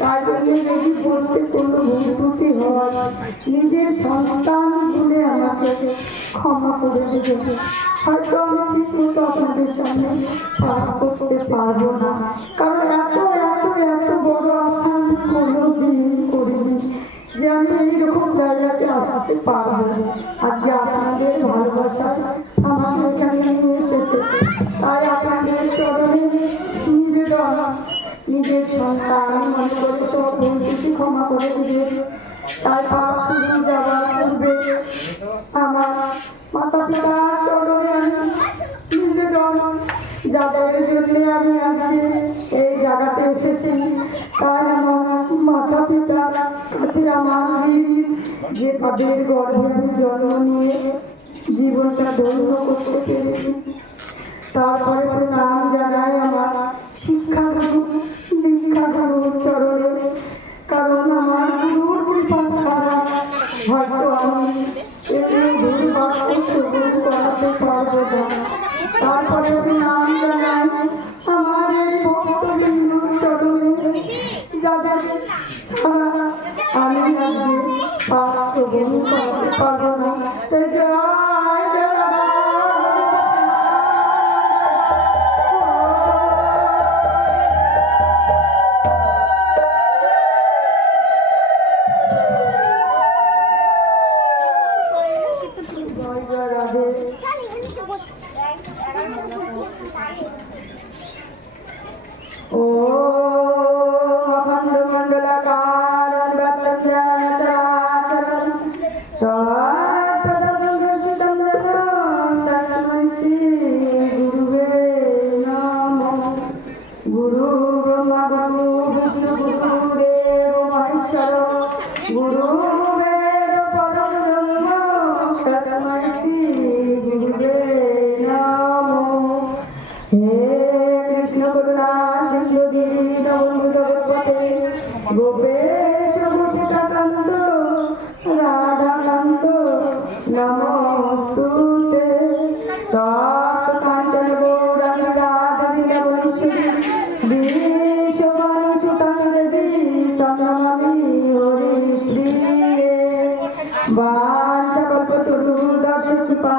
তার জন্য যদি বলতে কোনো ভুল ত্রুটি নিজের সন্তান বলে আমাকে ক্ষমা করে দেবে হয়তো আমি ঠিক মতো আপনাদের সামনে পাঠ করতে পারব না। কারণ এত এত এত বড় আশা আমি কোনোদিন করিনি যে আমি এইরকম জায়গাতে আসতে পারব আজকে আপনাদের ভালোবাসা আমাকে এখানে নিয়ে এসেছে। তাই আপনাদের চরণে সন্তান মনে আমার মাতা পিতার চরণে আমি আমি আজকে এই জায়গাতে এসেছি, তাই আমার মাতা পিতার কাছে আমার যে তাদের গর্ভে জন্ম নিয়ে জীবনটা ধন্য করতে পেরেছি, তারপরে প্রণাম গ্রহণ করাতে পারব না তারপরে জানাই আমার এই ভক্তবিন্দু চরণে যাদের ছাড়া আমি আজকে পাঠ ও অখণ্ড মণ্ডলাকারং ব্যাপ্তং জ্ঞান চরাচরং তৎতদং দর্শিতং গোপেশ গোপিকাকান্ত রাধাকান্ত নমস্তুতে। তপ্ত কাঞ্চন গৌরাঙ্গি রাধা বৃন্দাবনেশ্বরী বিশ্ববাণী সুতাং দেবী তম নমামি হরি প্রিয়ে বাঞ্ছা কল্পতরু দর্শন কৃপা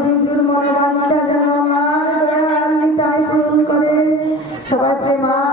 বিন্দুর মনে বাচ্চা যেন আমার দয়াল নিতাই পূরণ করে। সবাই বাজা